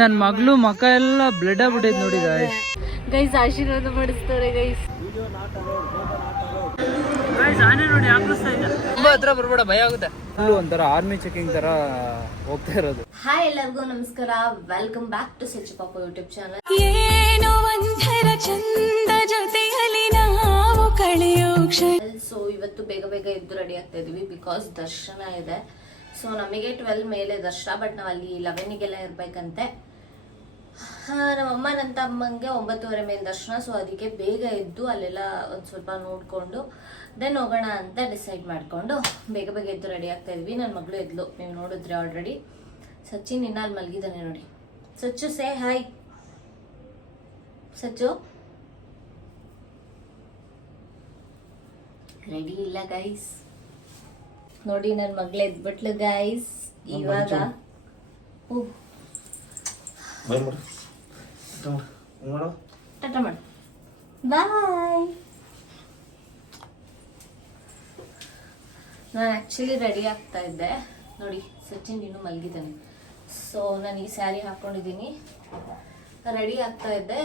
ನನ್ನ ಮಗಳು ಮಕ ಎಲ್ಲ ಬ್ಲಡ್ ಆಗ್ಬಿಟ್ಟೈತೆ ನೋಡಿ ಗೈಸ್ ಆಶೀರ್ವಾದ ಮಾಡಿಸ್ತಾರೆ ಗೈಸ್. ಆನೆ ನೋಡಿ ಆಕಳಿಸ್ತಾ ಇದೆ. ತುಂಬಾ ಹತ್ರ ಬರ್ಬೇಡ, ಭಯ ಆಗುತ್ತೆ. ಫುಲ್ ಒಂಥರ ಆರ್ಮಿ ಚೆಕಿಂಗ್ ತರ ಹೋಗ್ತಾ ಇರೋದು. ಹಾಯ್ ಎಲ್ಲರಿಗೂ ನಮಸ್ಕಾರ, ವೆಲ್ಕಮ್ ಬ್ಯಾಕ್ ಟು ಸಚ್ಚು ಪಾಪ ಯೂಟ್ಯೂಬ್ ಚಾನಲ್. ಏನೋ ಒಂಥರ ಚಂದ ಜೊತೆಯಲ್ಲಿ ನಾವು ಕಳೆಯೋ ಕ್ಷಣ. ಸೊ ಇವತ್ತು ಬೇಗ ಬೇಗ ಎದ್ದು ರೆಡಿ ಆಗ್ತಾ ಇದೀವಿ ಬಿಕಾಸ್ ದರ್ಶನ ಇದೆ. ಸೊ ನಮಗೆ 12 ಮೇಲೆ ದರ್ಶನ, ಬಟ್ ನಾವು ಅಲ್ಲಿ 11ಗೆಲ್ಲ ಇರ್ಬೇಕಂತೆ. ನಮ್ಮಮ್ಮ ನನ್ನ ತಮ್ಮಂಗೆ 9:30 ಮೇಲೆ ದರ್ಶನ. ಸೊ ಅದಕ್ಕೆ ಬೇಗ ಎದ್ದು ಅಲ್ಲೆಲ್ಲ ಒಂದು ಸ್ವಲ್ಪ ನೋಡ್ಕೊಂಡು ದೆನ್ ಹೋಗೋಣ ಅಂತ ಡಿಸೈಡ್ ಮಾಡ್ಕೊಂಡು ಬೇಗ ಬೇಗ ಎದ್ದು ರೆಡಿ ಆಗ್ತಾ ಇದ್ವಿ. ನನ್ನ ಮಗಳು ಎದ್ಲು, ನೀವು ನೋಡಿದ್ರೆ ಆಲ್ರೆಡಿ. ಸಚಿನ್ ಇನ್ನ ಅಲ್ಲಿ ಮಲಗಿದ್ದಾನೆ ನೋಡಿ. Sachu say hi. Sachu ready ಇಲ್ಲ ಗೈಸ್. ನೋಡಿ ನನ್ನ ಮಗಳು ಎದ್ಬಿಟ್ಲು ಗೈಸ್. ಇವಾಗ ಟಾಟಾ ಮಾಡು, ಬಾಯ್. ನಾನು ಆ್ಯಕ್ಚುಲಿ ರೆಡಿ ಆಗ್ತಾ ಇದ್ದೆ ನೋಡಿ. ಸಚಿನ್ ಇನ್ನೂ ಮಲಗಿದ್ದಾನೆ. ಸೊ ನಾನು ಈ ಸ್ಯಾರಿ ಹಾಕ್ಕೊಂಡಿದ್ದೀನಿ, ರೆಡಿ ಆಗ್ತಾ ಇದ್ದೆ.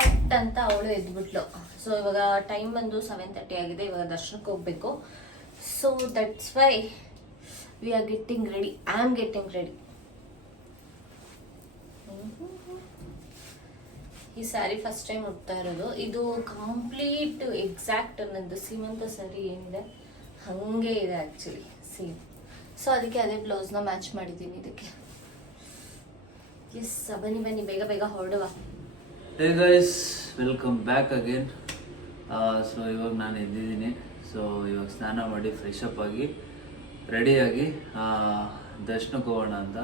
ಪಟ್ ಅಂತ ಅವಳು ಎದ್ಬಿಟ್ಲು. ಸೊ ಇವಾಗ ಟೈಮ್ ಬಂದು 7:30 ಆಗಿದೆ. ಇವಾಗ ದರ್ಶನಕ್ಕೆ ಹೋಗ್ಬೇಕು. So that's why we are getting ready. I am getting ready. ಈ ಸ್ಯಾರಿ ಫಸ್ಟ್ ಟೈಮ್ ಉಡ್ತಾ ಇರೋದು. ಇದು ಕಂಪ್ಲೀಟ್ ಎಕ್ಸಾಕ್ಟ್ ನನ್ನದು ಸೀಮಂತ ಸ್ಯಾರಿ ಏನಿದೆ ಹಂಗೆ ಇದೆ ಆ್ಯಕ್ಚುಲಿ ಸೇಮ್. ಸೊ ಅದಕ್ಕೆ ಅದೇ ಬ್ಲೌಸ್ನ ಮ್ಯಾಚ್ ಮಾಡಿದ್ದೀನಿ ಇದಕ್ಕೆ. ಎಸ್, ಬನ್ನಿ ಬನ್ನಿ ಬೇಗ ಬೇಗ ಹೊರಡುವ. Hey guys, welcome back again. So ಇವಾಗ ನಾನು ಎದ್ದಿದ್ದೀನಿ. ಸೊ ಇವಾಗ ಸ್ನಾನ ಮಾಡಿ ಫ್ರೆಶ್ ಅಪ್ ಆಗಿ ರೆಡಿಯಾಗಿ ದರ್ಶನಕ್ಕೆ ಹೋಗೋಣ ಅಂತ.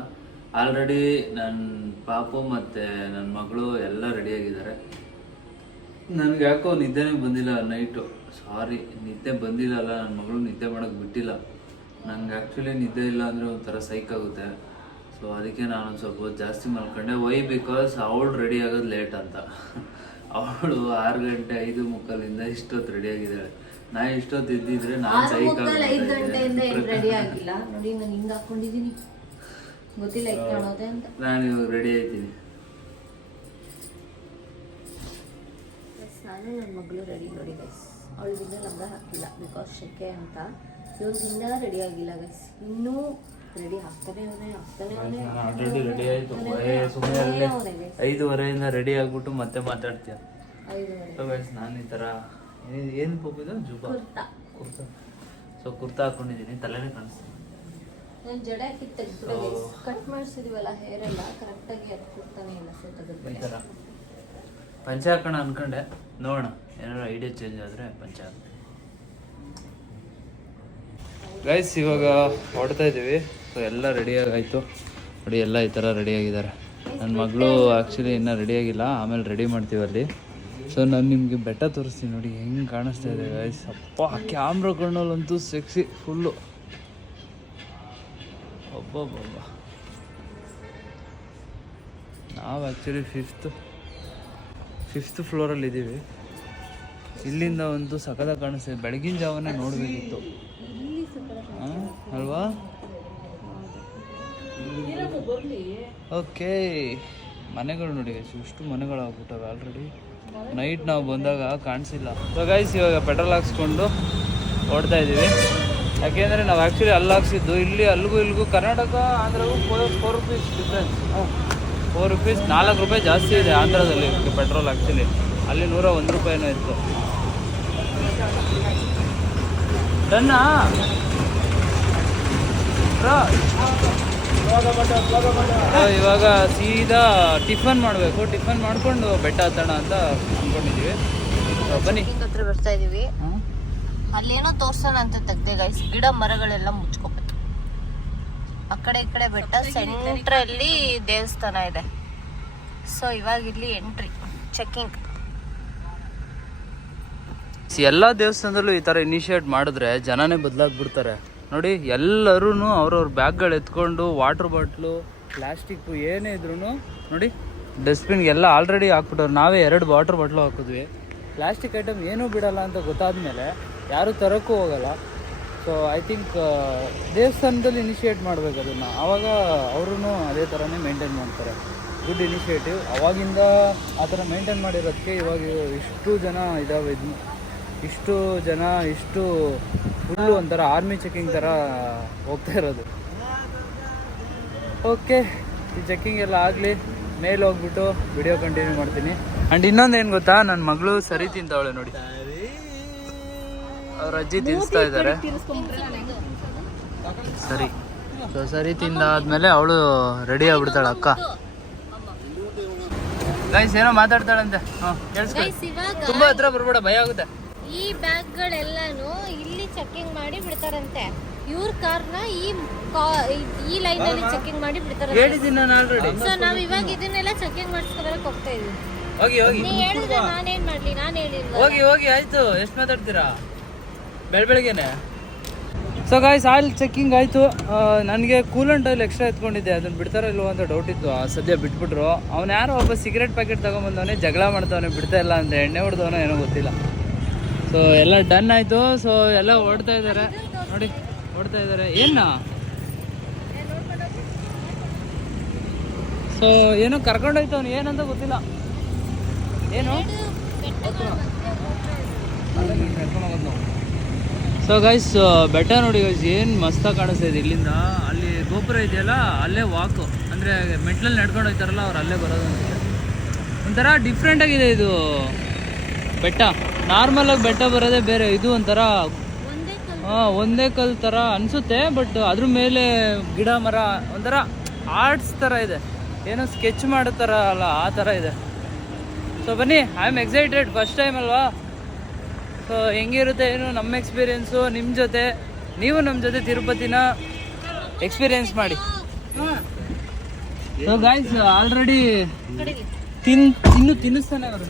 ಆಲ್ರೆಡಿ ನನ್ನ ಪಾಪು ಮತ್ತು ನನ್ನ ಮಗಳು ಎಲ್ಲ ರೆಡಿಯಾಗಿದ್ದಾರೆ. ನನಗೆ ಯಾಕೋ ನಿದ್ದೆನೇ ಬಂದಿಲ್ಲ ನೈಟು. ಸಾರಿ, ನಿದ್ದೆ ಬಂದಿಲ್ಲ ಅಲ್ಲ, ನನ್ನ ಮಗಳು ನಿದ್ದೆ ಮಾಡೋಕ್ಕೆ ಬಿಟ್ಟಿಲ್ಲ. ನಂಗೆ ಆ್ಯಕ್ಚುಲಿ ನಿದ್ದೆ ಇಲ್ಲ ಅಂದರೆ ಒಂಥರ ಸೈಕ್ ಆಗುತ್ತೆ. ಸೊ ಅದಕ್ಕೆ ನಾನು ಸ್ವಲ್ಪ ಹೊತ್ತು ಜಾಸ್ತಿ ಮಲ್ಕೊಂಡೆ. ವೈ ಬಿಕಾಸ್ ಅವಳು ರೆಡಿ ಆಗೋದು ಲೇಟ್ ಅಂತ. ಅವಳು 6 ಗಂಟೆ 5:45 ಇಷ್ಟೊತ್ತು ರೆಡಿ ಆಗಿದ್ದಾಳೆ. ನಾ ಇಷ್ಟೊತ್ತು ಇದ್ದಿದ್ರೆ ನಾನು ಸೈಕ್ ರೆಡಿ ಆಗಿಲ್ಲ ನೋಡಿ. ನಾನು ಹಿಂಗೆ ಹಾಕೊಂಡಿದ್ದೀನಿ, ಗೊತ್ತಿಲ್ಲ ಹೇಗೆ ಕಾಣೋದೆ ಅಂತ. ನಾನು ಇವಾಗ ರೆಡಿ ಆಯ್ತೀನಿ. ನಾನು ನನ್ನ ಮಗಳು ರೆಡಿ ನೋಡಿ ಗೈಸ್. ಅವಳು ದಿನ ಲಂಗ ಹಾಕಿಲ್ಲ ಬಿಕಾಸ್ ಶೆಕೆ ಅಂತ. ಇವಾಗ ದಿನ ರೆಡಿ ಆಗಿಲ್ಲ ಗೈಸ್, ಇನ್ನೂ ರೆಡಿ ಆಗ್ತಾನೆ ಆಲ್ರೆಡಿ ರೆಡಿ ಆಯಿತು. ಸುಮ್ಮನೆ 5:30 ರೆಡಿ ಆಗ್ಬಿಟ್ಟು ಮತ್ತೆ ಮಾತಾಡ್ತೀಯ. 5:30 ನಾನು ಈ ಥರ ಏನು ಹೋಗಿದ್ದು ಜುಬ್ಬ ಕುರ್ತಾ. ಸೊ ಕುರ್ತಾ ಹಾಕೊಂಡಿದ್ದೀನಿ, ತಲೆನೇ ಕಾಣಿಸ್ತೀನಿ. ನಾನು ಜಡೆ ಹಾಕಿ ತೆಗೆದು ಕಟ್ ಮಾಡಿಸಿದೀವಲ್ಲ ಹೇರ್ ಎಲ್ಲ ಕರೆಕ್ಟಾಗಿ ಅದು ಕುರ್ತಾನೆ ಇಲ್ಲ. ಸೊ ತೆಗೆದು ಈ ಥರ ಪಂಚೆ ಹಾಕೋಣ ಅನ್ಕೊಂಡೆ, ನೋಡೋಣ ಏನಾದ್ರು ಐಡಿಯಾ ಚೇಂಜ್ ಆದರೆ ಪಂಚೆ ಹಾಕ್ತೀನಿ. ಗೈಸ್ ಇವಾಗ ಹೊಡ್ತಾ ಇದ್ದೀವಿ. ಸೊ ಎಲ್ಲ ರೆಡಿಯಾಗಾಯಿತು ನೋಡಿ. ಎಲ್ಲ ಈ ಥರ ರೆಡಿಯಾಗಿದ್ದಾರೆ. ನನ್ನ ಮಗಳು ಆ್ಯಕ್ಚುಲಿ ಇನ್ನೂ ರೆಡಿಯಾಗಿಲ್ಲ, ಆಮೇಲೆ ರೆಡಿ ಮಾಡ್ತೀವಿ ಅಲ್ಲಿ. ಸೊ ನಾನು ನಿಮಗೆ ಬೆಟ್ಟ ತೋರಿಸ್ತೀನಿ ನೋಡಿ ಹೆಂಗೆ ಕಾಣಿಸ್ತಾ ಇದೆ ಗೈಸ್. ಅಪ್ಪ ಕ್ಯಾಮ್ರಾ ಕಣ್ಣಲ್ಲಂತೂ ಸೆಕ್ಸಿ ಫುಲ್ಲು. ಒಬ್ಬೊಬ್ಬ ನಾವು ಆ್ಯಕ್ಚುಲಿ ಫಿಫ್ತ್ ಫ್ಲೋರಲ್ಲಿ ಇದ್ದೀವಿ. ಇಲ್ಲಿಂದ ಒಂದು ಸಖತ ಕಾಣಿಸ್ತಿದೆ. ಬೆಳಗಿನ ಜಾವನೇ ನೋಡಬೇಕಿತ್ತು ಅಲ್ವಾ? ಓಕೆ, ಮನೆಗಳು ನೋಡಿ ಗೈಸ್, ಇಷ್ಟು ಮನೆಗಳು ಆಗ್ಬಿಟ್ಟವೆ ಆಲ್ರೆಡಿ. ನೈಟ್ ನಾವು ಬಂದಾಗ ಕಾಣಿಸಿಲ್ಲ. ಸೊ ಗೈಸ್ ಇವಾಗ ಪೆಟ್ರೋಲ್ ಹಾಕ್ಸ್ಕೊಂಡು ಓಡ್ತಾ ಇದ್ದೀವಿ. ಯಾಕೆಂದರೆ ನಾವು ಆ್ಯಕ್ಚುಲಿ ಅಲ್ಲಿ ಹಾಕ್ಸಿದ್ದು, ಇಲ್ಲಿ ಅಲ್ಲಿಗೂ ಇಲ್ಲಿಗೂ ಕರ್ನಾಟಕ ಆಂಧ್ರಗೂ 4 ರೂಪೀಸ್ ಡಿಫ್ರೆನ್ಸ್. 4 ರೂಪೀಸ್, 4 ರೂಪಾಯಿ ಜಾಸ್ತಿ ಇದೆ ಆಂಧ್ರದಲ್ಲಿ ಪೆಟ್ರೋಲ್. ಆ್ಯಕ್ಚುಲಿ ಅಲ್ಲಿ 101 ರೂಪಾಯಿನೂ ಇತ್ತು. ಡನ್ನಾ ಇವಾಗ ಸೀದಾ ಟಿಫನ್ ಮಾಡಬೇಕು. ಟಿಫನ್ ಮಾಡ್ಕೊಂಡು ಬೆಟ್ಟ ಹತ್ತೋಣ ಅಂತ ಅಂದ್ಕೊಂಡಿದ್ದೀವಿ. ಬನ್ನಿ ಹತ್ರ ಬರ್ತಾ ಇದೀವಿ. ಅಲ್ಲೇನೋ ತೋರ್ಸೋಣ ಅಂತ ತೆಗ್ದೆ ಗೈಸ್. ಗಿಡ ಮರಗಳೆಲ್ಲ ಮುಚ್ಕೋಬೇಕು. ಆ ಕಡೆ ಈ ಕಡೆ ಬೆಟ್ಟ, ಸೆಂಟ್ರಲ್ಲಿ ದೇವಸ್ಥಾನ ಇದೆ. ಸೊ ಇವಾಗ ಇಲ್ಲಿ ಎಂಟ್ರಿ ಚೆಕಿಂಗ್. ಎಲ್ಲ ದೇವಸ್ಥಾನದಲ್ಲೂ ಈ ಥರ ಇನಿಷಿಯೇಟ್ ಮಾಡಿದ್ರೆ ಜನನೇ ಬದಲಾಗ್ಬಿಡ್ತಾರೆ ನೋಡಿ. ಎಲ್ಲರೂ ಅವ್ರವ್ರ ಬ್ಯಾಗ್ಗಳು ಎತ್ಕೊಂಡು ವಾಟರ್ ಬಾಟ್ಲು, ಪ್ಲಾಸ್ಟಿಕ್ಕು ಏನೇ ಇದ್ರೂ ನೋಡಿ ಡಸ್ಟ್ಬಿನ್ಗೆಲ್ಲ ಆಲ್ರೆಡಿ ಹಾಕ್ಬಿಟ್ಟವ್ರು. ನಾವೇ 2 ವಾಟರ್ ಬಾಟ್ಲು ಹಾಕಿದ್ವಿ. ಪ್ಲಾಸ್ಟಿಕ್ ಐಟಮ್ ಏನೂ ಬಿಡಲ್ಲ ಅಂತ ಗೊತ್ತಾದ್ಮೇಲೆ ಯಾರು ತರೋಕ್ಕೂ ಹೋಗಲ್ಲ. ಸೊ ಐ ಥಿಂಕ್ ದೇವಸ್ಥಾನದಲ್ಲಿ ಇನಿಷಿಯೇಟ್ ಮಾಡಬೇಕು ಅದನ್ನು, ಆವಾಗ ಅವರು ಅದೇ ಥರನೇ ಮೇಂಟೈನ್ ಮಾಡ್ತಾರೆ. Good initiative. ಅವಾಗಿಂದ ಆ ಥರ ಮೇಂಟೈನ್ ಮಾಡಿರೋದಕ್ಕೆ ಇವಾಗ ಇಷ್ಟು ಜನ ಇದಾವೆ, ಇಷ್ಟು ಜನ ಇಷ್ಟು ಫುಲ್ಲು ಒಂಥರ ಆರ್ಮಿ ಚೆಕಿಂಗ್ ಥರ ಹೋಗ್ತಾ ಇರೋದು. ಓಕೆ, ಈ ಚೆಕಿಂಗ್ ಎಲ್ಲ ಆಗಲಿ, ಮೇಲೆ ಹೋಗ್ಬಿಟ್ಟು ವಿಡಿಯೋ ಕಂಟಿನ್ಯೂ ಮಾಡ್ತೀನಿ. ಆ್ಯಂಡ್ ಇನ್ನೊಂದು ಏನು ಗೊತ್ತಾ, ನನ್ನ ಮಗಳು ಸರಿ ತಿಂತಾವಳೆ ನೋಡಿ, ಅವ್ರ ಅಜ್ಜಿ ತಿನ್ನಿಸ್ತಾ ಇದ್ದಾರೆ ಸರಿ. ಸೊ ಸರಿ ತಿಂದಾದ್ಮೇಲೆ ಅವಳು ರೆಡಿ ಆಗ್ಬಿಡ್ತಾಳೆ ಅಕ್ಕ. ಗೈಸ್ ಏನೋ ಮಾತಾಡ್ತಾಳಂತೆ, ತುಂಬಾ ಹತ್ರ ಬರ್ಬೇಡ, ಭಯ ಆಗುತ್ತೆ. ಈ ಬ್ಯಾಗ್ಗಳೆಲ್ಲಾನು ಇಲ್ಲಿ ಚೆಕಿಂಗ್ ಮಾಡಿ ಬಿಡ್ತಾರಂತೆ. ಇವ್ರ ಕಾರ್ನ ಈ ಲೈನ್ ಅಲ್ಲಿ ಚೆಕಿಂಗ್ ಮಾಡಿ ಬಿಡ್ತಾರಂತೆ. ಹೇಳಿದ್ದೀನಿ ನಾನು ಆಲ್ರೆಡಿ. ಸೊ ನಾವ್ ಇವಾಗ ಇದನ್ನೆಲ್ಲ ಚೆಕಿಂಗ್ ಮಾಡಿಸ್ಕೊಬರಕ್ ಹೋಗ್ತಾ ಇದೀವಿ. ಹೋಗಿ ಹೋಗಿ ನೀ ಹೇಳಿದ್ರೆ ನಾನೇನ್ ಮಾಡ್ಲಿ, ನಾನ್ ಹೇಳಿಲ್ವಾ? ಹೋಗಿ ಹೋಗಿ ಆಯ್ತು, ಎಷ್ಟು ಮಾತಾಡ್ತೀರಾ ಬೆಳಗ್ಗೆನೆ. ಸೊ ಗಾಯ್ಸ್ ಆಯಿಲ್ ಚೆಕಿಂಗ್ ಆಯಿತು. ನನಗೆ ಕೂಲೆಂಟ್ ಆಯಿಲ್ ಎಕ್ಸ್ಟ್ರಾ ಎತ್ಕೊಂಡಿದ್ದೆ, ಅದನ್ನು ಬಿಡ್ತಾರೋ ಇಲ್ವೋ ಅಂತ ಡೌಟ್ ಇತ್ತು. ಸದ್ಯ ಬಿಟ್ಬಿಟ್ರು. ಅವ್ನು ಯಾರೋ ಒಬ್ಬ ಸಿಗರೇಟ್ ಪ್ಯಾಕೆಟ್ ತೊಗೊಂಬಂದವನೇ, ಜಗಳ ಮಾಡ್ತಾವನೆ, ಬಿಡ್ತಾ ಇಲ್ಲ ಅಂತ, ಎಣ್ಣೆ ಹೊಡೆದವನೋ ಏನೋ ಗೊತ್ತಿಲ್ಲ. ಸೊ ಎಲ್ಲ ಡನ್ ಆಯಿತು. ಸೊ ಎಲ್ಲ ಓಡ್ತಾ ಇದ್ದಾರೆ ನೋಡಿ, ಓಡ್ತಾ ಇದ್ದಾರೆ. ಏನ ಸೊ ಏನೋ ಕರ್ಕೊಂಡೋಯ್ತು ಅವ್ನು, ಏನಂತ ಗೊತ್ತಿಲ್ಲ. ಏನು ಸೊ ಗೈಸ್ ಬೆಟ್ಟ ನೋಡಿ ಗೈಸ್, ಏನು ಮಸ್ತಾಗಿ ಕಾಣಿಸ್ತಾ ಇದೆ ಇಲ್ಲಿಂದ. ಅಲ್ಲಿ ಗೋಪುರ ಇದೆಯಲ್ಲ, ಅಲ್ಲೇ ವಾಕು, ಅಂದರೆ ಮೆಟ್ಲಲ್ಲಿ ನಡ್ಕೊಂಡು ಹೋಗ್ತಾರಲ್ಲ ಅವ್ರು ಅಲ್ಲೇ ಬರೋದು ಅಂತಿದೆ. ಒಂಥರ ಡಿಫ್ರೆಂಟ್ ಆಗಿದೆ ಇದು ಬೆಟ್ಟ. ನಾರ್ಮಲಾಗಿ ಬೆಟ್ಟ ಬರೋದೇ ಬೇರೆ, ಇದು ಒಂಥರ ಒಂದೇ ಕಲ್ ಥರ ಅನಿಸುತ್ತೆ. ಬಟ್ ಅದ್ರ ಮೇಲೆ ಗಿಡ ಮರ ಒಂಥರ ಆರ್ಟ್ಸ್ ಥರ ಇದೆ, ಏನೋ ಸ್ಕೆಚ್ ಮಾಡೋ ಥರ ಅಲ್ಲ, ಆ ಥರ ಇದೆ. ಸೊ ಬನ್ನಿ, I am excited, first time ಅಲ್ವಾ. ಸೊ ಹೆಂಗಿರುತ್ತೆ ಏನು ನಮ್ಮ ಎಕ್ಸ್ಪೀರಿಯೆನ್ಸು ನಿಮ್ಮ ಜೊತೆ, ನೀವು ನಮ್ಮ ಜೊತೆ ತಿರುಪತಿನ ಎಕ್ಸ್ಪೀರಿಯೆನ್ಸ್ ಮಾಡಿ. ಸೊ ಗೈಸ್ ಆಲ್ರೆಡಿ ಇನ್ನೂ ತಿನ್ನಿಸ್ತಾನೆ ಅವರು.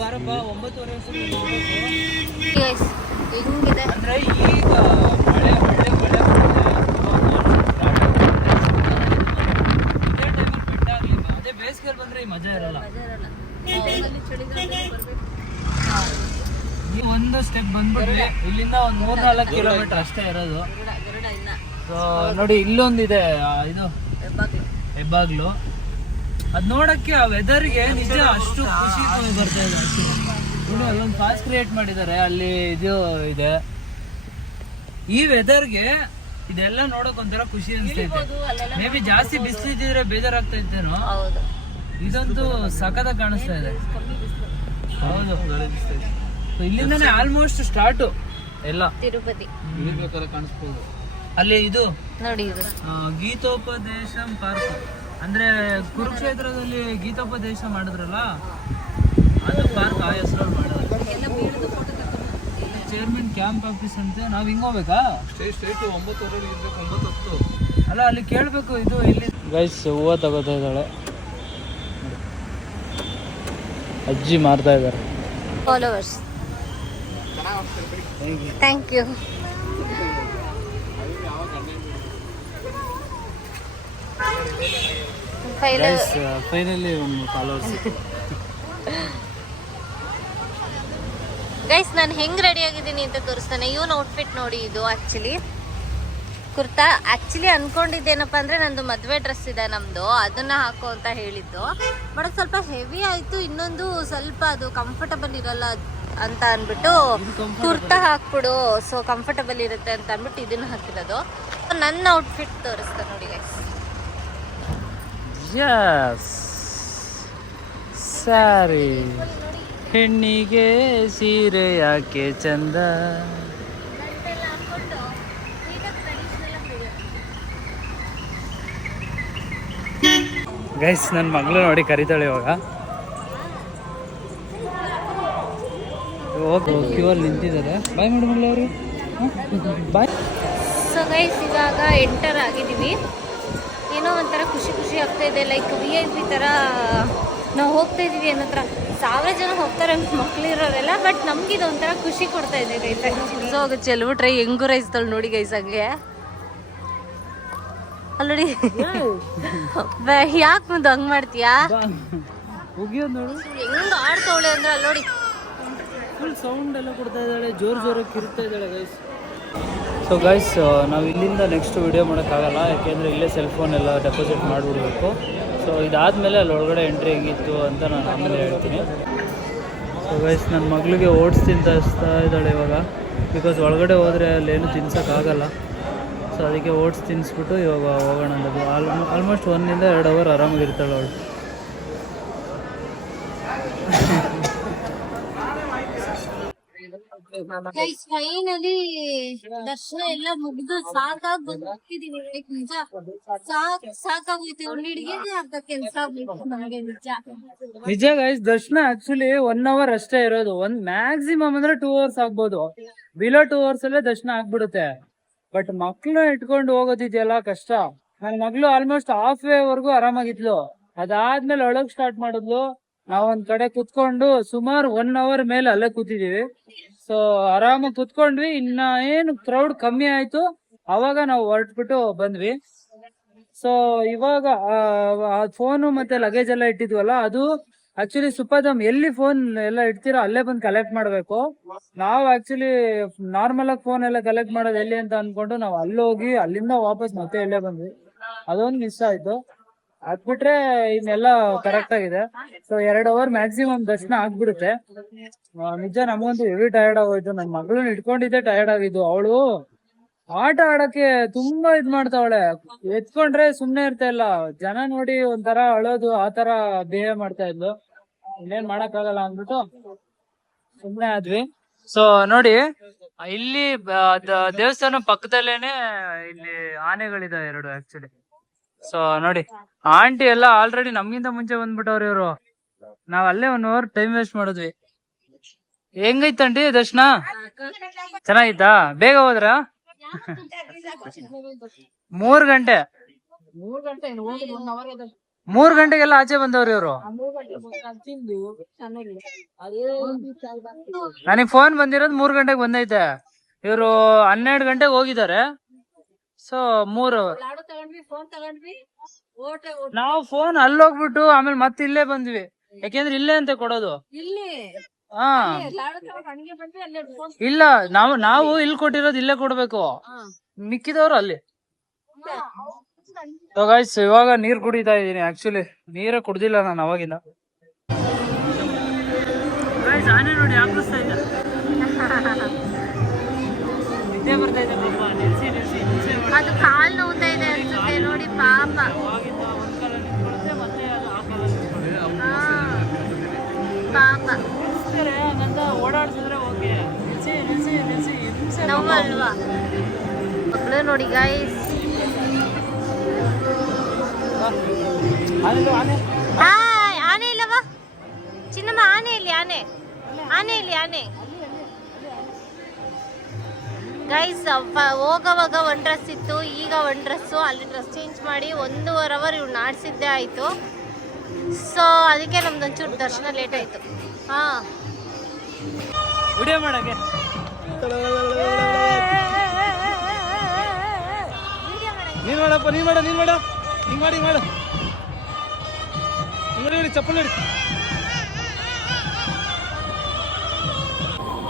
ಬಾರಪ್ಪ 9:30 ಅಂದರೆ ಈಗ ಮಳೆ ಬೆಟ್ಟ ಆಗಲಿ, ಅದೇ ಬೇಸಿಗೆಯಲ್ಲಿ ಬಂದರೆ ಈ ಮಜಾ ಇರಲ್ಲ. ನೀವು ಒಂದು ಸ್ಟೆಪ್ ಬಂದ್ಬಿಟ್ರೆ ಇಲ್ಲಿಂದ ಒಂದು 3-4 ಕಿಲೋಮೀಟರ್ ಅಷ್ಟೇ ಇರೋದು. ಸೊ ನೋಡಿ ಇಲ್ಲೊಂದಿದೆ, ಇದು ಹೆಬ್ಬಾಗ್ಲು. ಅದು ನೋಡಕ್ಕೆ ಆ ವೆದರ್ಗೆ ನಿಜ ಅಷ್ಟು ಖುಷಿ ಬರ್ತಾ ಇದೆ. ನೋಡಿ ಅಲ್ಲೊಂದು ಫಾಸ್ಟ್ ಕ್ರಿಯೇಟ್ ಮಾಡಿದ್ದಾರೆ, ಅಲ್ಲಿ ಇದು ಇದೆ. ಈ ವೆದರ್ಗೆ ಇದೆಲ್ಲ ನೋಡಕ್ ಒಂಥರ ಖುಷಿ ಅನಿಸ್ತೈತೆ. ಮೇ ಬಿ ಜಾಸ್ತಿ ಬಿಸಿಲಿದ್ರೆ ಬೇಜಾರಾಗ್ತಾ ಇತ್ತೇನೋ, ಇದಂತೂ ಸಖತ್ತಾಗಿ ಕಾಣಿಸ್ತಾ ಇದೆ. ಹೌದು, ಇಲ್ಲಿಂದಾನೆ ಆಲ್ಮೋಸ್ಟ್ ಸ್ಟಾರ್ಟು ಎಲ್ಲ ತಿರುಪತಿ ಕಾಣಿಸ್ಬೋದು. ಅಲ್ಲಿ ಇದು ನೋಡಿ, ಗೀತೋಪದೇಶ ಪಾರ್ಕ್, ಅಂದ್ರೆ ಕುರುಕ್ಷೇತ್ರದಲ್ಲಿ ಗೀತೋಪದೇಶ ಮಾಡಿದ್ರಲ್ಲ ಅದು ಪಾರ್ಕ್, ಆ ಹೆಸರಲ್ಲಿ ಮಾಡೋದು. ಚೇರ್ಮನ್ ಕ್ಯಾಂಪ್ ಆಫೀಸ್ ಅಂತೆ. ನಾವ್ ಹಿಂಗ್ ಹೋಗ್ಬೇಕಾ? ಸ್ಟ್ರೈಟ್ 9:30 ಇರ್ಬೇಕು, 9:10 ಅಲ್ಲ, ಅಲ್ಲಿ ಕೇಳ್ಬೇಕು. ಇದು ಇಲ್ಲಿ ಗೈಸ್ ಹೂವು ತಗೋತಾ ಇದ್ದಾಳೆ, ಅಜ್ಜಿ ಮಾರ್ತಾ ಇದ್ದಾರೆ. Followers, thank you. ಫೈನಲಿ ಒಂದು ಫಾಲೋವರ್ಸ್. ಗೈಸ್ ನಾನು ಹೆಂಗ್ ರೆಡಿ ಆಗಿದ್ದೀನಿ ಅಂತ ತೋರಿಸ್ತಾನೆ. ಇವನ್ ಔಟ್ಫಿಟ್ ನೋಡಿ, ಇದು ಆಕ್ಚುಲಿ ಕುರ್ತಾ. ಆಕ್ಚುಲಿ ಅನ್ಕೊಂಡಿದ್ದೇನಪ್ಪ ಅಂದ್ರೆ ನಂದು ಮದುವೆ ಡ್ರೆಸ್ ಇದೆ ನಮ್ದು, ಅದನ್ನ ಹಾಕೋ ಅಂತ ಹೇಳಿದ್ದು. ಬಟ್ ಸ್ವಲ್ಪ ಹೆವಿ ಆಯ್ತು, ಇನ್ನೊಂದು ಸ್ವಲ್ಪ ಅದು ಕಂಫರ್ಟಬಲ್ ಇರಲ್ಲ ಅಂತ ಅಂದ್ಬಿಟ್ಟು ಕುರ್ತಾ ಹಾಕ್ಬಿಡು, ಸೊ ಕಂಫರ್ಟಬಲ್ ಇರುತ್ತೆ ಅಂತ ಅಂದ್ಬಿಟ್ಟು ಇದನ್ನ ಹಾಕಿರೋದು. ನನ್ನ ಔಟ್ಫಿಟ್ ತೋರಿಸ್ತಾ ನೋಡಿ ಗೈಸ್. ಸ್ಯಾರಿ ಹೆಣ್ಣಿಗೆ ಸೀರೆ ಯಾಕೆ ಚಂದ. ಗೈಸ್ ನನ್ನ ಮಗಳು ನೋಡಿ ಕರಿತಾಳೆ ಇವಾಗ. ಕ್ಯೂರ್ ನಿಂತಿದ್ದಾರೆ. ಬಾಯ್ ಮಾಡಿ ಮಗಳು ಅವರು, ಬಾಯ್. ಸೊ ಗೈಸ್ ಇವಾಗ ಎಂಟರ್ ಆಗಿದ್ದೀವಿ. ಏನೋ ಒಂಥರ ಖುಷಿ ಖುಷಿ ಆಗ್ತಾ ಇದೆ, ಲೈಕ್ VIP ಥರ ನಾವು ಹೋಗ್ತಾ ಇದೀವಿ ಅನ್ನೋ ಥರ. 1000 ಜನ ಹೋಗ್ತಾರೆ ಮಕ್ಳಿರೋರೆಲ್ಲ, ಬಟ್ ನಮ್ಗೆ ಇದು ಒಂಥರ ಖುಷಿ ಕೊಡ್ತಾ ಇದೆ ಗೈಸ್. ಸೊ ಚೆಲ್ಬಿಟ್ರೆ ಹೆಂಗು ರೈಸ್ತಳು ನೋಡಿ ಗೈಸ್. ಹಂಗೆ ಅಲ್ಲಡಿ, ಯಾಕೆ ಮುಂದೆ ಹಂಗ್ ಮಾಡ್ತೀಯಾ? ಹೆಂಗ್ ಆಡ್ತವಳೆ ಅಂದ್ರೆ ಅಲ್ಲಿ ನೋಡಿ, ಫುಲ್ ಸೌಂಡ್ ಎಲ್ಲ ಕೊಡ್ತಾ ಇದ್ದಾಳೆ, ಜೋರಾಗಿ ಕಿರ್ತಾ ಇದ್ದಾಳೆ ಗೈಸ್. ಸೊ ಗೈಸ್, ನಾವು ಇಲ್ಲಿಂದ ನೆಕ್ಸ್ಟ್ ವಿಡಿಯೋ ಮಾಡೋಕ್ಕಾಗಲ್ಲ, ಯಾಕೆಂದರೆ ಇಲ್ಲೇ ಸೆಲ್ ಫೋನ್ ಎಲ್ಲ ಡೆಪಾಸಿಟ್ ಮಾಡಿಬಿಡ್ಬೇಕು. ಸೊ ಇದಾದಮೇಲೆ ಅಲ್ಲಿ ಒಳಗಡೆ ಎಂಟ್ರಿ ಹೆಂಗಿತ್ತು ಅಂತ ನಾನು ಆಮೇಲೆ ಹೇಳ್ತೀನಿ. ಸೊ ಗೈಸ್, ನನ್ನ ಮಗಳಿಗೆ ಓಟ್ಸ್ ತಿಂತಾ ಇದ್ದಾಳೆ ಇವಾಗ, ಬಿಕಾಸ್ ಒಳಗಡೆ ಹೋದರೆ ಅಲ್ಲೇನು ತಿನ್ಸೋಕ್ಕಾಗಲ್ಲ. ಸೊ ಅದಕ್ಕೆ ಓಟ್ಸ್ ತಿನ್ನಿಸ್ಬಿಟ್ಟು ಇವಾಗ ಹೋಗೋಣ ಅನ್ನೋದು. ಆಲ್ಮೋಸ್ಟ್ 1 ಇಂದ 2 ಅವರ್ ಆರಾಮಾಗಿರ್ತಾಳೆ ಅವಳು. ಫೈನಲಿ ದರ್ಶನ ಎಲ್ಲ ಮುಗಿದು ಸಾಕಾಗಿ ಬಂದಿದೀವಿ. ನಿಜ ಸಾಕಾಗೋಯ್ತು. ಹುಡುಗಿಗೆ ಅರ್ಧ ಕೆಲಸ ನಮಗೆ ನಿಜ ಗೈಸ್. ದರ್ಶನ ಆಕ್ಚುಲಿ 1 ಅವರ್ ಅಷ್ಟೇ ಇರೋದು. ಮ್ಯಾಕ್ಸಿಮಮ್ ಅಂದ್ರೆ 2 ಅವರ್ಸ್ ಆಗ್ಬೋದು. ಬಿಲೋ 2 ಅವರ್ಸ್ ಅಲ್ಲೇ ದರ್ಶನ ಆಗ್ಬಿಡುತ್ತೆ. ಬಟ್ ಮಕ್ಳು ಇಟ್ಕೊಂಡು ಹೋಗೋದಿದೆಯಲ್ಲ ಕಷ್ಟ. ನನ್ನ ಮಗಳು ಆಲ್ಮೋಸ್ಟ್ ಹಾಫ್ ವೇ ವರ್ಗು ಆರಾಮಾಗಿದ್ಲು. ಅದಾದ್ಮೇಲೆ ಒಳಗ್ ಸ್ಟಾರ್ಟ್ ಮಾಡಿದ್ಲು. ನಾವ್ ಒಂದ್ ಕಡೆ ಕುತ್ಕೊಂಡು ಸುಮಾರು 1 ಅವರ್ ಮೇಲೆ ಅಲ್ಲೇ ಕೂತಿದೀವಿ. ಸೊ ಆರಾಮಾಗಿ ಕುತ್ಕೊಂಡ್ವಿ. ಇನ್ನ ಏನು ಕ್ರೌಡ್ ಕಮ್ಮಿ ಆಯ್ತು, ಅವಾಗ ನಾವು ಹೊರಟ್ಬಿಟ್ಟು ಬಂದ್ವಿ. ಸೊ ಇವಾಗ ಫೋನು ಮತ್ತೆ ಲಗೇಜ್ ಎಲ್ಲ ಇಟ್ಟಿದ್ವಲ್ಲ, ಅದು ಆಕ್ಚುಲಿ ಸುಪದಮ್ ಎಲ್ಲಿ ಫೋನ್ ಎಲ್ಲ ಇಡ್ತೀರೋ ಅಲ್ಲೇ ಬಂದು ಕಲೆಕ್ಟ್ ಮಾಡ್ಬೇಕು. ನಾವು ಆಕ್ಚುಲಿ ನಾರ್ಮಲ್ ಆಗಿ ಫೋನ್ ಎಲ್ಲ ಕಲೆಕ್ಟ್ ಮಾಡೋದು ಎಲ್ಲಿ ಅಂತ ಅನ್ಕೊಂಡು ನಾವು ಅಲ್ಲೋಗಿ ಅಲ್ಲಿಂದ ವಾಪಸ್ ಮತ್ತೆ ಇಲ್ಲೇ ಬಂದ್ವಿ. ಅದೊಂದು ಮಿಸ್ ಆಯ್ತು. ಅದ್ಬಿಟ್ರೆ ಇನ್ನೆಲ್ಲ ಕರೆಕ್ಟ್ ಆಗಿದೆ. ಸೊ 2 ಅವರ್ ಮ್ಯಾಕ್ಸಿಮಮ್ ದರ್ಶನ ಆಗ್ಬಿಡುತ್ತೆ. ನಿಜ ನಮಗಂತೂ ಹೆವಿ ಟಯರ್ಡ್ ಆಗೋಯ್ತು. ನನ್ನ ಮಗಳನ್ನ ಇಟ್ಕೊಂಡಿದ್ದೆ ಟಯರ್ಡ್ ಆಗಿದ್ದು. ಅವಳು ಆಟ ಆಡಕ್ಕೆ ತುಂಬಾ ಇದ್ ಮಾಡ್ತಾವಳೆ. ಎತ್ಕೊಂಡ್ರೆ ಸುಮ್ನೆ ಇರ್ತಾ ಇಲ್ಲ. ಜನ ನೋಡಿ ಒಂಥರ ಅಳೋದು, ಆ ತರ ಬಿಹೇವ್ ಮಾಡ್ತಾ ಇದ್ಲು. ಇನ್ನೇನ್ ಮಾಡಕ್ ಆಗಲ್ಲ ಅಂದ್ಬಿಟ್ಟು ಸುಮ್ನೆ ಆದ್ವಿ. ಸೊ ನೋಡಿ, ಇಲ್ಲಿ ದೇವಸ್ಥಾನ ಪಕ್ಕದಲ್ಲೇನೆ ಇಲ್ಲಿ ಆನೆಗಳಿದಾವೆ 2 ಆಕ್ಚುಲಿ. ಸೊ ನೋಡಿ, ಆಂಟಿ ಎಲ್ಲ ಆಲ್ರೆಡಿ ನಮ್ಗಿಂತ ಮುಂಚೆ ಬಂದ್ಬಿಟ್ಟವ್ರಿ ಇವ್ರು. ನಾವ್ ಅಲ್ಲೇ 1 ಅವರ್ ಟೈಮ್ ವೇಸ್ಟ್ ಮಾಡಿದ್ವಿ. ಹೆಂಗೈತಂಟಿ ದರ್ಶನ? ಚೆನ್ನಾಗಿತ್ತಾ? ಬೇಗ ಹೋದ್ರ? 3 ಗಂಟೆ 3 ಗಂಟೆಗೆಲ್ಲ ಆಚೆ ಬಂದವ್ರಿ ಇವ್ರು. ನನಗ್ ಫೋನ್ ಬಂದಿರೋದು 3 ಗಂಟೆಗೆ ಬಂದೈತೆ. ಇವ್ರು 12 ಗಂಟೆಗೆ ಹೋಗಿದ್ದಾರೆ. ಸೊ 3 ಅವರ್ ನಾವು ಫೋನ್ ಅಲ್ಲೋಗ್ಬಿಟ್ಟು ಆಮೇಲೆ ಮತ್ತೆ ಇಲ್ಲೇ ಬಂದ್ವಿ. ಯಾಕೆಂದ್ರೆ ಇಲ್ಲೇ ಅಂತ ಕೊಡೋದು. ಹಾ ಇಲ್ಲ, ನಾವು ಇಲ್ಲಿ ಕೊಟ್ಟಿರೋದು ಇಲ್ಲೇ ಕೊಡ್ಬೇಕು, ಮಿಕ್ಕಿದವ್ರು ಅಲ್ಲಿ. ಗೈಸ್, ಇವಾಗ ನೀರ್ ಕುಡಿತಾ ಇದೀನಿ. ಆಕ್ಚುಲಿ ನೀರೇ ಕುಡ್ದಿಲ್ಲ ನಾನು ಅವಾಗಿಂದ. ಆನೆ ನೋಡಿ ಆಕಳಿಸ್ತಾ ಇದೆ. ನಿದ್ದೆ ಬರ್ತಾ ಇದೆ ಪಾಪ. ನಿಲ್ಸಿ ಅದು ಕಾಲ್ ನೋವ್ತಾ ಇದೆ ಅನ್ಸುತ್ತೆ ನೋಡಿ ಪಾಪ. ಪಾಪ ಓಡಾಡ್ಸಿದ್ರೆ ಓಕೆ. ನೋವಲ್ವಾ ಮಕ್ಕಳು? ನೋಡಿ ಗೈಸ್, ಆನೆ ಇಲ್ಲವಾ ಚಿನ್ನಮ್ಮ? ಆನೆ ಇಲ್ಲಿ, ಆನೆ ಇಲ್ಲಿ, ಆನೆ. ಗೈಸ್, ಹೋಗೋವಾಗ 1 ಡ್ರೆಸ್ ಇತ್ತು, ಈಗ 1 ಡ್ರೆಸ್ಸು. ಅಲ್ಲಿ ಡ್ರೆಸ್ ಚೇಂಜ್ ಮಾಡಿ 1.5 ಅವರ್ ಇವ್ನು ಆಡಿಸಿದ್ದೇ ಆಯಿತು. ಸೊ ಅದಕ್ಕೆ ನಮ್ದೊಂಚೂರು ದರ್ಶನ ಲೇಟ್ ಆಯಿತು. ಹಾಂ, ವಿಡಿಯೋ ಮಾಡಕ್ಕೆ ನೀನ್ ಮಾಡಪ್ಪ, ನೀನ್ ಮಾಡ ಹಿಂಗ್ ಮಾಡು ಚಪ್ಪಲ್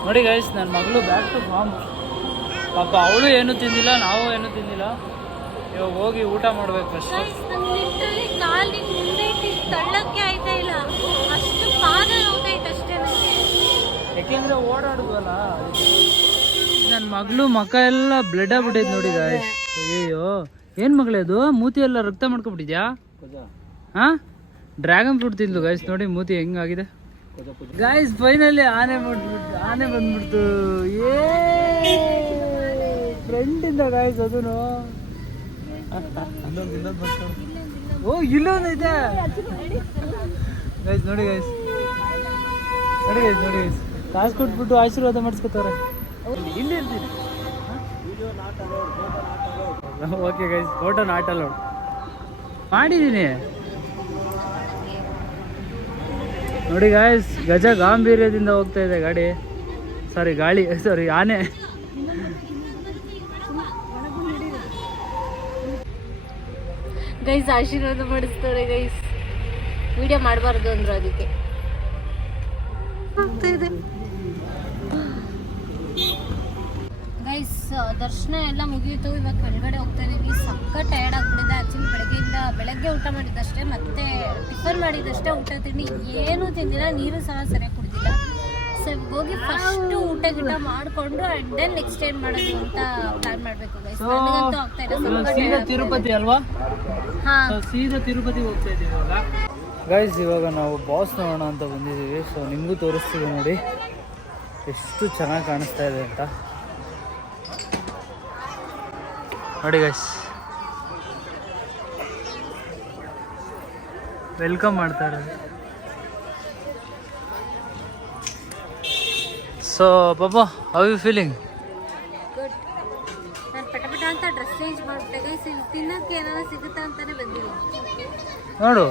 ನೋಡಿ ಗೈಸ್. ನನ್ನ ಮಗಳು ಬ್ಯಾಕ್ ಟು ಫಾರ್ಮ್. ಪಾಪ ಅವಳು ಏನು ತಿಂದಿಲ್ಲ, ನಾವು ಏನು ತಿಂದಿಲ್ಲ. ಇವಾಗ ಹೋಗಿ ಊಟ ಮಾಡ್ಬೇಕು ಫಸ್ಟ್. ತಳ್ಳಕ್ಕೆ ಆಯ್ತಾ ಇಲ್ಲ, ಅಷ್ಟು ಪಾದ ನೋವುತೈತೆ ಅಷ್ಟೇ ನನಗೆ. ಯಾಕೆಂದ್ರೆ ಓಡಾಡುದಲ್ಲ. ನನ್ನ ಮಗಳು ಮಕ ಎಲ್ಲ ಬ್ಲಡ್ ಆಗ್ಬಿಟ್ಟೈತೆ ನೋಡಿ ಗಾಯ್ಸ್. ಅಯ್ಯೋ, ಏನ್ ಮಗಳೇ ಅದು? ಮೂತಿ ಎಲ್ಲ ರಕ್ತ ಮಾಡ್ಕೊಬಿಟ್ಟಿದ್ಯಾ? ಹಾ, ಡ್ರ್ಯಾಗನ್ ಫ್ರೂಟ್ ತಿಂದ್ಲು ಗಾಯ್ಸ್. ನೋಡಿ ಮೂತಿ ಹೆಂಗಾಗಿದೆ ಗಾಯ್ಸ್. ಫೈನಲಿ ಆನೆ ಬಂದ್ಬಿಡ್ತು. ಫ್ರೆಂಡ್ ಇಂದ ಗಾಯ್ಸ್. ಅದನ್ನು ಓ ಇಲ್ಲೊಂದೈತೆ ಗೈಸ್. ನೋಡಿ ಗೈಸ್, ಕಾಸು ಕೊಟ್ಬಿಟ್ಟು ಆಶೀರ್ವಾದ ಮಾಡಿಸ್ಕೊತಾರೆ. ಇಲ್ಲಿ ಇರ್ತೀನಿ. Okay guys, photo not allowed ಮಾಡಿದ್ದೀನಿ. ನೋಡಿ ಗಾಯ್ಸ್, ಗಜ ಗಾಂಭೀರ್ಯದಿಂದ ಹೋಗ್ತಾ ಇದೆ ಆನೆ. ಗೈಸ್ ಆಶೀರ್ವಾದ ಮಾಡಿಸ್ತಾರೆ ಗೈಸ್. ವಿಡಿಯೋ ಮಾಡಬಾರ್ದು ಅಂದ್ರು, ಅದಕ್ಕೆ ಗೈಸ್ ದರ್ಶನ ಎಲ್ಲ ಮುಗಿಯಿತು. ಇವಾಗ ಕೆಳಗಡೆ ಹೋಗ್ತಾ ಇದೀವಿ. ಸಕ್ಕ ಟಯರ್ಡ್ ಆಗ್ಬಿಟ್ಟಿದೆ. ಆ್ಯಕ್ಚುಲಿ ಬೆಳಗ್ಗೆ ಊಟ ಮಾಡಿದ್ದಷ್ಟೇ, ಮತ್ತೆ ಟಿಫನ್ ಮಾಡಿದ್ದಷ್ಟೇ, ಊಟ ತಿಂಡಿ ಏನೂ ತಿಂದಿಲ್ಲ, ನೀರು ಸಹ ಸರಿಯಾಗಿ ಕುಡಿದಿಲ್ಲ. ಸೊ ಹೋಗಿ ಫಸ್ಟ್ ಊಟ ಗಿಟ ಮಾಡಿಕೊಂಡು ಆ್ಯಂಡ್ ದೆನ್ ನೆಕ್ಸ್ಟ್ ಏನು ಮಾಡೋದು ಅಂತ ಪ್ಲಾನ್ ಮಾಡಬೇಕು ಗೈಸ್. ನನಗಂತೂ ಆಗ್ತಾ ಇಲ್ಲ. ಸೀದಾ ತಿರುಪತಿ ಅಲ್ವಾ? ಹಾಂ, ಸೀದಾ ತಿರುಪತಿಗೆ ಹೋಗ್ತಾ ಇದ್ದೀವಿ ಇವಾಗ ಗೈಸ್. ಇವಾಗ ನಾವು ಬಾಸ್ ನೋಡೋಣ ಅಂತ ಬಂದಿದ್ದೀವಿ. ಸೊ ನಿಮಗೂ ತೋರಿಸ್ತೀವಿ ನೋಡಿ ಎಷ್ಟು ಚೆನ್ನಾಗಿ ಕಾಣಿಸ್ತಾ ಇದೆ ಅಂತ ನೋಡಿ ಗೈಸ್. ವೆಲ್ಕಮ್ ಮಾಡ್ತಾ ಇರೋದು. ಸೊ ಪಾಪ, ಹೌ ಯು ಫೀಲಿಂಗ್? ಗುಡ್. ನಾನು ಪಟ ಅಂತ ಡ್ರೆಸ್ ಚೇಂಜ್ ಮಾಡಿಬಿಟ್ಟೆ ಗೈಸ್. ಇಲ್ಲಿ ತಿನ್ನೋಕ್ಕೆ ಏನಾದ್ರು ಸಿಗುತ್ತಾ ಅಂತಾನೆ ಬಂದಿಲ್ಲ. ನೋಡು.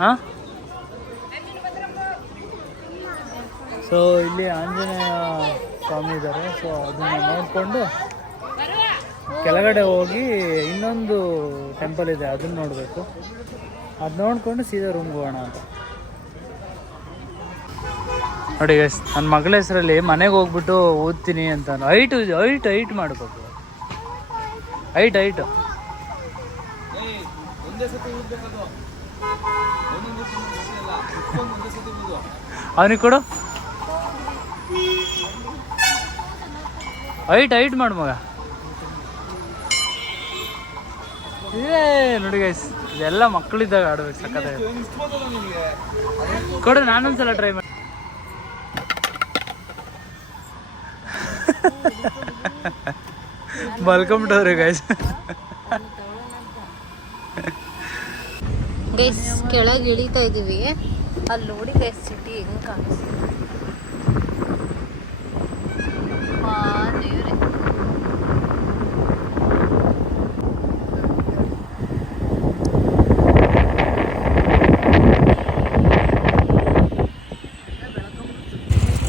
ಹಾಂ, ಸೊ ಇಲ್ಲಿ ಆಂಜನೇಯ ಸ್ವಾಮಿ ಇದ್ದಾರೆ. ಸೊ ಅದನ್ನು ನೋಡಿಕೊಂಡು ಕೆಳಗಡೆ ಹೋಗಿ ಇನ್ನೊಂದು ಟೆಂಪಲ್ ಇದೆ, ಅದನ್ನು ನೋಡಬೇಕು. ಅದು ನೋಡಿಕೊಂಡು ಸೀದಾ ರೂಮ್ಗೆ ಹೋಗೋಣ ಅಂತ ನೋಡಿ ಗೈಸ್. ನನ್ನ ಮಗಳ ಹೆಸರಲ್ಲಿ ಮನೆಗೆ ಹೋಗ್ಬಿಟ್ಟು ಓದ್ತೀನಿ ಅಂತ ಹೈಟ್ ಮಾಡಬೇಕು. ಹೈಟ್ ಅವನಿಗೆ ಕೊಡು. ಹೈಟ್ ಮಾಡು ಮಗ. ಇದೇ ನೋಡಿ ಗೈಸ್, ಇದೆಲ್ಲ ಮಕ್ಕಳಿದ್ದಾಗ ಆಡ್ಬೇಕು. ಸಕ್ಕತ್ತಾಗಿ ಕೊಡು, ನಾನೊಂದ್ಸಲ ಟ್ರೈ ಮಾಡಿ. ಮಲ್ಕೊಂಬಿಟ್ಟವ್ರಿ ಗೈಸ್. ಗೈಸ್ ಕೆಳಗೆ ಇಳಿತಾ ಇದೀವಿ. ಅಲ್ಲಿ ನೋಡಿ ಗೈಸ್, ಸಿಟಿ ಹೆಂಗ್ ಕಾಣಿಸ್ತಿದೆ. ದೇವ್ರೆ,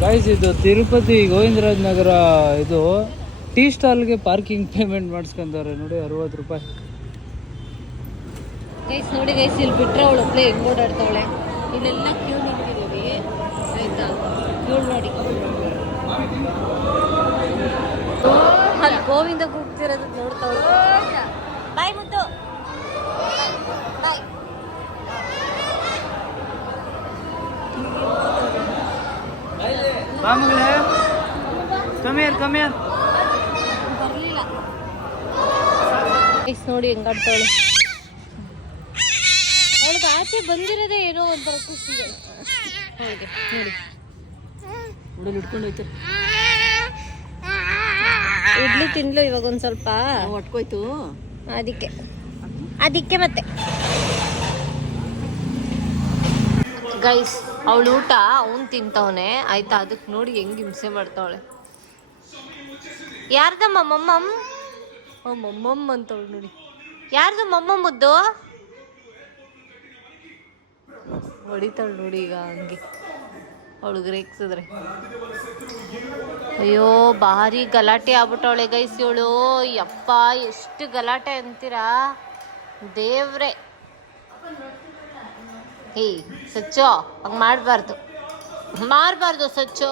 ಗೈಸ್ ಇದು ತಿರುಪತಿ ಗೋವಿಂದರಾಜ ನಗರ. ಇದು ಟೀ ಸ್ಟಾಲ್ಗೆ ಪಾರ್ಕಿಂಗ್ ಪೇಮೆಂಟ್ ಮಾಡಿಸ್ಕೊಂತವ್ರೆ ನೋಡಿ, 60 ರೂಪಾಯಿ. ಗೈಸ್ ನೋಡಿ ಗೈಸ್, ಇಲ್ಲಿ ಬಿಟ್ರೆ ಅವಳು ಒಬ್ಬಳೆ ಹೆಂಗ್ ಓಡಾಡ್ತಾವಳೆ. ಇಲ್ಲೆಲ್ಲ ಕ್ಯೂ ನಿಂತಿದ್ದೀವಿ ಆಯ್ತಾ. ಕ್ಯೂ ನೋಡಿ, ಅಲ್ಲಿ ಗೋವಿಂದ ಕೂಗ್ತಿರೋದು ನೋಡ್ತಾವಳು. ಬಾಯ್ ಮುದ್ದು, ಬಾಯ್. ಕಮ್ಮಿಯರ್ ಬರ್ಲಿಲ್ಲ ಗೈಸ್. ನೋಡಿ ಹೆಂಗಾಡ್ತಾವಳು. ಅವಳಿಗೆ ಆಚೆ ಬಂದಿರೋದೇ ಏನೋ ಒಂಥರ ಖುಷಿ ಇದೆ ಅವಳಿಗೆ. ನೋಡಿ ಹುಡುಗ ಇಟ್ಕೊಂಡು ಹೋಯ್ತಾರೆ. ಇಡ್ಲಿ ತಿನ್ಲು ಇವಾಗ ಒಂದು ಸ್ವಲ್ಪ ಒಟ್ಕೋಯ್ತು. ಅದಕ್ಕೆ ಮತ್ತೆ ಗೈಸ್, ಅವಳು ಊಟ ಅವನು ತಿಂತವನೆ ಆಯ್ತಾ. ಅದಕ್ಕೆ ನೋಡಿ ಹೆಂಗ್ ಹಿಂಸೆ ಮಾಡ್ತಾವಳೆ. ಯಾರ್ದಮ್ಮ ಮಮ್ಮಮ್? ಮಮ್ಮಮ್ ಅಂತವಳು ನೋಡಿ. ಯಾರ್ದು ಮಮ್ಮಮ್ ಮುದ್ದು? ಹೊಡಿತಾಳು ನೋಡಿ ಈಗ ಹಂಗೆ ಅವಳಿಗೆ ರೇಗ್ಸಿದ್ರೆ. ಅಯ್ಯೋ ಭಾರಿ ಗಲಾಟೆ ಆಗ್ಬಿಟ್ಟವಳೆ ಗೈಸ್ ಇವಳು. ಯಪ್ಪ ಎಷ್ಟು ಗಲಾಟೆ ಅಂತೀರಾ ದೇವ್ರೆ. ಹೇ ಸಚ್ಚೋ, ಹಂಗೆ ಮಾಡಬಾರ್ದು ಸಚ್ಚೋ.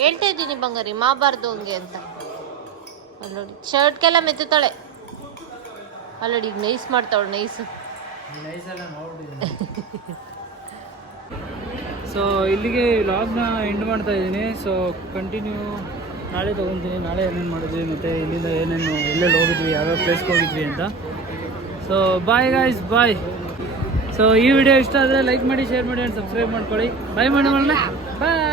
ಹೇಳ್ತಾ ಇದ್ದೀನಿ ಬಂಗಾರಿ, ಮಾಡಬಾರ್ದು ಹಂಗೆ ಅಂತ. ಅಲ್ಲಿ ನೋಡಿ ಶರ್ಟ್ಗೆಲ್ಲ ಮೆತ್ತಾಳೆ. ಅಲ್ಲಿ ನೋಡಿ ಈಗ ನೈಸ್ ಮಾಡ್ತಾವಳು. ನೈಸು. ಸೊ ಇಲ್ಲಿಗೆ ವ್ಲಾಗ್ನ ಎಂಡ್ ಮಾಡ್ತಾ ಇದ್ದೀನಿ. ಸೊ ಕಂಟಿನ್ಯೂ ನಾಳೆ ತೊಗೊತೀನಿ. ನಾಳೆ ಏನೇನು ಮಾಡಿದ್ವಿ ಮತ್ತು ಇಲ್ಲಿಂದ ಏನೇನು ಎಲ್ಲೆಲ್ಲಿ ಹೋಗಿದ್ವಿ, ಯಾವ್ಯಾವ ಪ್ಲೇಸ್ಗೆ ಹೋಗಿದ್ವಿ ಅಂತ. ಸೊ ಬಾಯ್ ಗಾಯ್ಸ್, ಬಾಯ್. ಸೊ ಈ ವಿಡಿಯೋ ಇಷ್ಟ ಆದರೆ ಲೈಕ್ ಮಾಡಿ, ಶೇರ್ ಮಾಡಿ ಆ್ಯಂಡ್ ಸಬ್ಸ್ಕ್ರೈಬ್ ಮಾಡ್ಕೊಳ್ಳಿ. ಬಾಯ್ ಮಾಡೋಣ. ಬಾಯ್.